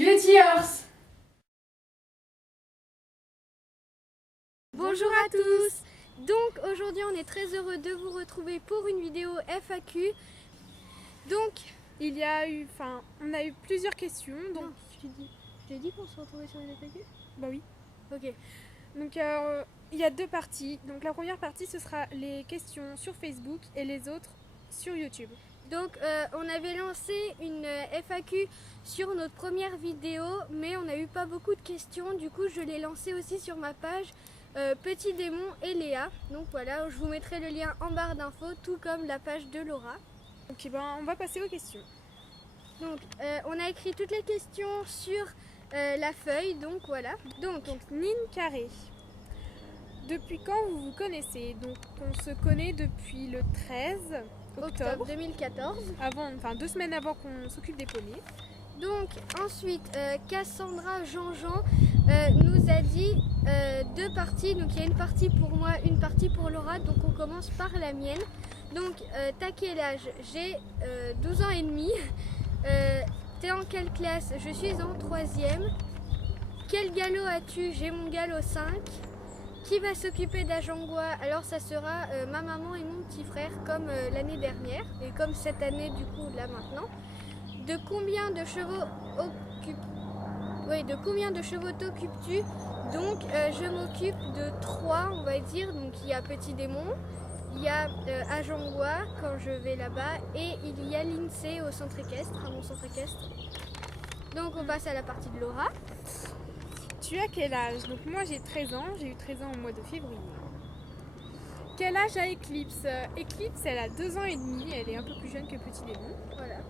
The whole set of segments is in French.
Duetiers. Bonjour à tous. Donc aujourd'hui on est très heureux de vous retrouver pour une vidéo FAQ. Donc on a eu plusieurs questions. Donc non, je t'ai dit qu'on se retrouvait sur les FAQ. Bah oui. Ok. Donc il y a deux parties. Donc la première partie ce sera les questions sur Facebook et les autres sur YouTube. Donc on avait lancé une FAQ sur notre première vidéo, mais on n'a eu pas beaucoup de questions. Du coup je l'ai lancé aussi sur ma page Petit Démon et Léa. Donc voilà, je vous mettrai le lien en barre d'infos, tout comme la page de Laura. Ok, on va passer aux questions. Donc on a écrit toutes les questions sur la feuille, donc voilà. Donc Nine Carré. Depuis quand vous vous connaissez? Donc on se connaît depuis le 13 octobre 2014. 2 semaines avant qu'on s'occupe des poneys. Donc ensuite Cassandra Jean-Jean nous a dit deux parties. Donc il y a une partie pour moi, une partie pour Laura. Donc on commence par la mienne. Donc t'as quel âge? J'ai 12 ans et demi. T'es en quelle classe? Je suis en 3e. Quel galop as-tu? J'ai mon galop 5. Qui va s'occuper d'Ajangwa? Alors ça sera ma maman et mon petit frère comme l'année dernière et comme cette année du coup là maintenant. De combien de chevaux t'occupes-tu? Donc je m'occupe de 3 on va dire. Donc il y a Petit Démon, il y a Ajangwa quand je vais là-bas et il y a l'INSEE au centre équestre, à mon centre équestre. Donc on passe à la partie de Laura. Tu as quel âge? Donc moi j'ai 13 ans, j'ai eu 13 ans au mois de février. Quel âge a Eclipse? Eclipse elle a 2 ans et demi, elle est un peu plus jeune que Petit Démon. Voilà.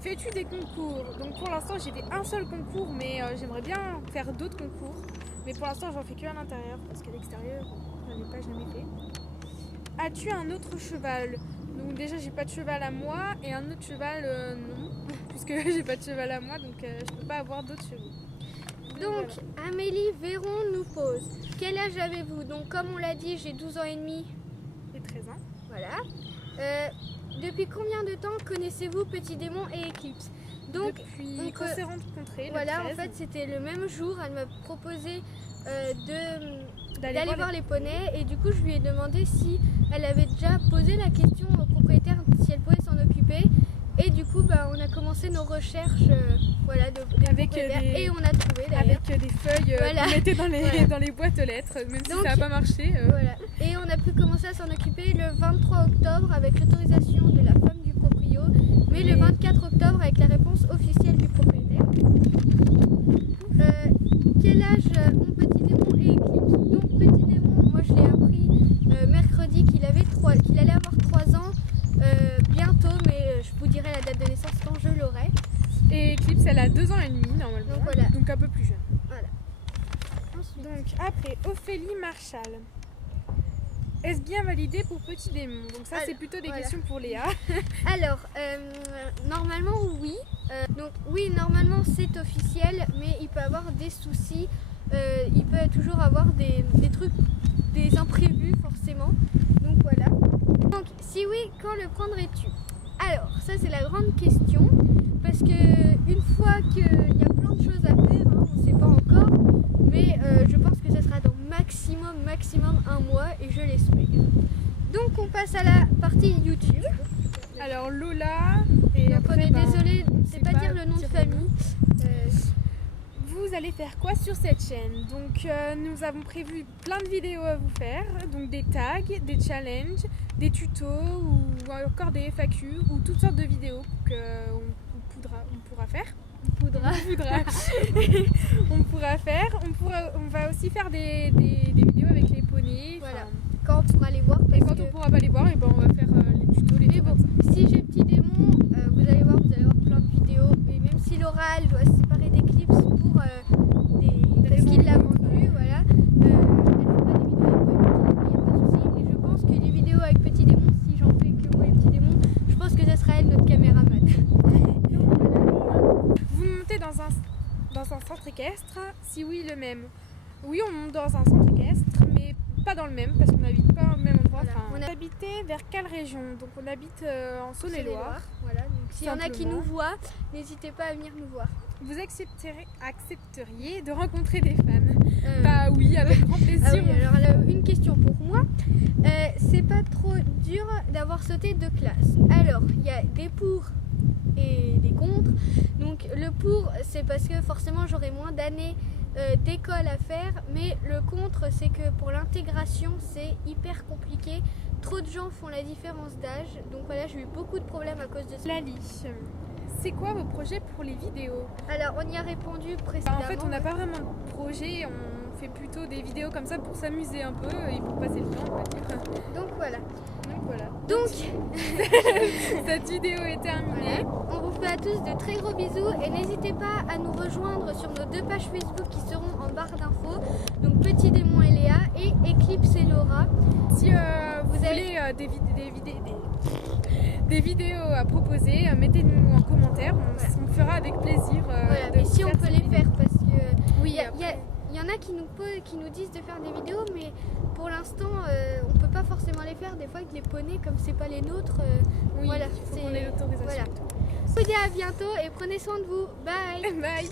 Fais-tu des concours? Donc pour l'instant j'ai fait un seul concours, mais j'aimerais bien faire d'autres concours. Mais pour l'instant j'en fais que à l'intérieur, parce qu'à l'extérieur j'en ai pas jamais fait. As-tu un autre cheval? Donc déjà j'ai pas de cheval à moi, et un autre cheval non, puisque j'ai pas de cheval à moi, donc je peux pas avoir d'autres chevaux. Donc voilà. Amélie Véron nous pose quel âge avez-vous? Donc comme on l'a dit, j'ai 12 ans et demi. Et 13 ans. Voilà. Depuis combien de temps connaissez-vous Petit Démon et Eclipse? Donc depuis qu'on s'est rencontrés. Voilà, en fait c'était le même jour, elle m'a proposé d'aller voir les poneys et du coup je lui ai demandé si elle avait déjà posé la question au propriétaire si elle pouvait s'en occuper. Et du coup, on a commencé nos recherches et on a trouvé d'ailleurs. Avec des feuilles qu'on mettait dans les boîtes aux lettres, même si ça n'a pas marché. Voilà. Et on a pu commencer à s'en occuper le 23 octobre avec l'autorisation de la femme du proprio, mais le 24 octobre avec la réponse officielle du propriétaire. Quel âge ont Petit Démon et Eclipse? Donc Petit Démon, moi je l'ai appris mercredi qu'il allait avoir 3 ans. Bientôt, mais je vous dirai la date de naissance quand je l'aurai. Et Eclipse, elle a 2 ans et demi normalement, donc, voilà. Donc un peu plus jeune. Voilà. Ensuite. Donc après, Ophélie Marchal. Est-ce bien validé pour Petit Démon? Donc ça, c'est plutôt des questions pour Léa. Alors, normalement oui. Donc oui, normalement c'est officiel, mais il peut avoir des soucis. Il peut toujours avoir des trucs, des imprévus forcément. Donc voilà. Donc si oui, quand le prendrais-tu? Alors ça c'est la grande question, parce que une fois qu'il y a plein de choses à faire, on ne sait pas encore, mais je pense que ça sera dans maximum 1 mois et je l'espère. Donc on passe à la partie YouTube. Alors Lola, et donc après, on est désolé, on ne sait pas dire le nom de famille. Vous allez faire quoi sur cette chaîne? Donc nous avons prévu plein de vidéos à vous faire, donc des tags, des challenges, des tutos ou encore des FAQ ou toutes sortes de vidéos qu'on pourra faire. On va aussi faire des vidéos avec les poneys. Voilà. Quand on pourra les voir. Et quand on pourra pas les voir, et on va faire les tutos, les bon, si j'ai Petit Démon, vous allez voir plein de vidéos. Et même si Laura elle doit se séparer d'Eclipse pour parce qu'il l'a vendu, voilà. Elle fera des vidéos avec Petit Démon, il n'y a pas de souci. Et je pense que les vidéos avec Petit Démon, si j'en fais que moi et Petit Démon, je pense que ça sera elle notre caméraman. Vous montez dans un centre équestre? Si oui, le même. Oui, on monte dans un centre équestre, mais pas dans le même parce qu'on n'habite pas au même endroit. Voilà. Enfin, On on a- habitait vers quelle région? Donc on habite en Saône-et-Loire. Voilà, donc s'il y en a qui Simplement. nous voient, n'hésitez pas à venir nous voir. Vous accepteriez de rencontrer des fans? Euh, Bah oui, avec grand plaisir. Ah oui, alors une question pour moi. C'est pas trop dur d'avoir sauté 2 classes. Alors, il y a des pour et des contre. Donc le pour, c'est parce que forcément j'aurai moins d'années d'école à faire. Mais le contre, c'est que pour l'intégration, c'est hyper compliqué. Trop de gens font la différence d'âge. Donc voilà, j'ai eu beaucoup de problèmes à cause de ça. Lali, c'est quoi vos projets pour les vidéos? Alors, on y a répondu Bah, précédemment. en fait, on n'a pas vraiment de projet, on fait plutôt des vidéos comme ça pour s'amuser un peu et pour passer le temps, on va dire. Donc voilà. Donc voilà. Donc, Cette vidéo est terminée. on vous fait à tous de très gros bisous et n'hésitez pas à nous rejoindre sur nos 2 pages Facebook qui seront en barre d'infos. Donc Petit Démon et Léa et Eclipse et Laura. Si vous avez- voulez des vidéos à proposer, mettez-nous en commentaire, on fera avec plaisir. Voilà, de mais si on faire peut ces les vidéos. faire parce que Oui, il après. y en a qui nous disent de faire des vidéos, mais pour l'instant on peut pas forcément les faire. Des fois avec les poneys, comme c'est pas les nôtres, Oui, voilà, il faut c'est- qu'on ait l'autorisation. voilà. Je vous dis à bientôt et prenez soin de vous. Bye. Bye.